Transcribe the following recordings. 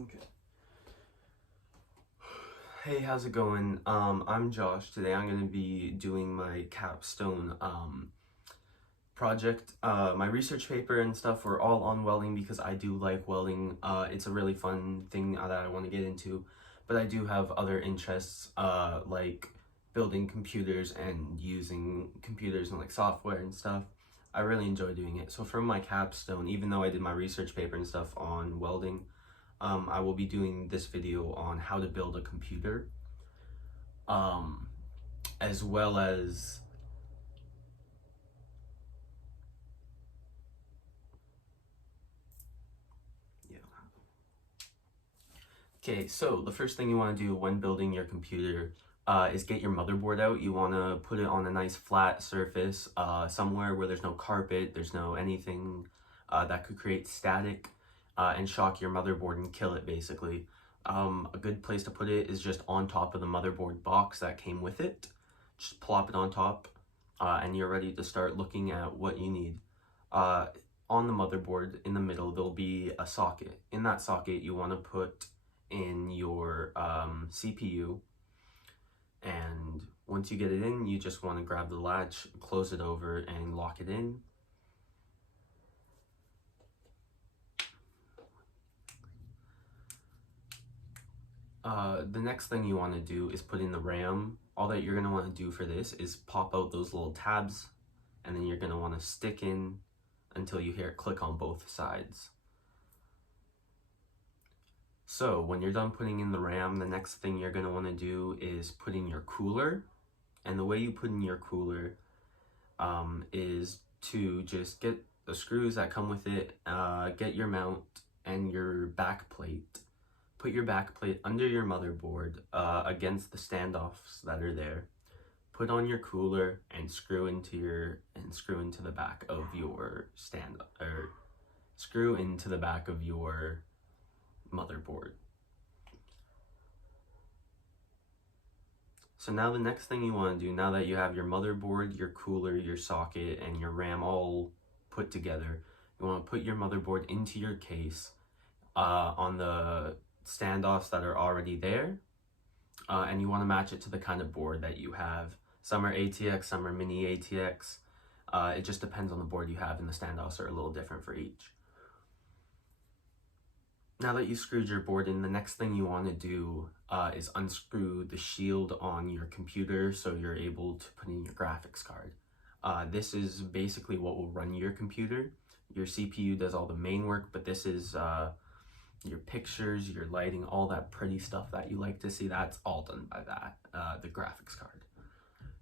Okay. Hey, how's it going? I'm Josh. Today I'm going to be doing my capstone project. My research paper and stuff were all on welding because I do like welding. It's a really fun thing that I want to get into, but I do have other interests like building computers and using computers and like software and stuff. I really enjoy doing it. So for my capstone, even though I did my research paper and stuff on welding, I will be doing this video on how to build a computer, as well as Okay, so the first thing you want to do when building your computer is get your motherboard out. You want to put it on a nice flat surface, somewhere where there's no carpet, there's no anything that could create static and shock your motherboard and kill it, basically. A good place to put it is just on top of the motherboard box that came with it. Just plop it on top and you're ready to start looking at what you need. On the motherboard, in the middle, there'll be a socket. In that socket, you want to put in your CPU, and once you get it in, you just want to grab the latch, close it over, and lock it in. The next thing you want to do is put in the RAM. All that you're going to want to do for this is pop out those little tabs, and then you're going to want to stick in until you hear it click on both sides. So when you're done putting in the RAM, the next thing you're going to want to do is put in your cooler. And the way you put in your cooler is to just get the screws that come with it, get your mount and your back plate. Put your back plate under your motherboard against the standoffs that are there. Put on your cooler and screw into the back of your screw into the back of your motherboard. So now the next thing you want to do, now that you have your motherboard, your cooler, your socket, and your RAM all put together, you want to put your motherboard into your case on the standoffs that are already there, and you want to match it to the kind of board that you have. Some are ATX, some are mini ATX. It just depends on the board you have, and the standoffs are a little different for each. Now that you screwed your board in, the next thing you want to do is unscrew the shield on your computer so you're able to put in your graphics card. This is basically what will run your computer. Your CPU does all the main work, but this is your pictures, your lighting, all that pretty stuff that you like to see, that's all done by that, the graphics card.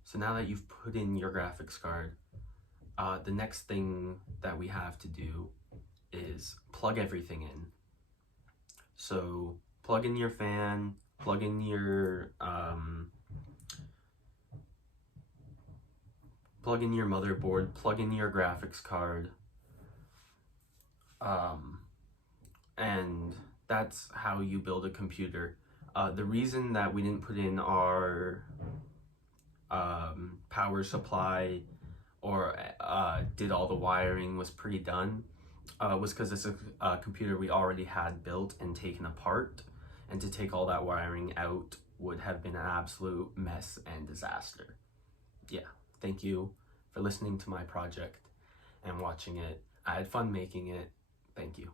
So now that you've put in your graphics card, the next thing that we have to do is plug everything in. So plug in your fan, plug in your motherboard, plug in your graphics card, and that's how you build a computer. The reason that we didn't put in our power supply or did all the wiring was pre-done was because it's a computer we already had built and taken apart, and to take all that wiring out would have been an absolute mess and disaster. Yeah, thank you for listening to my project and watching it. I had fun making it. Thank you.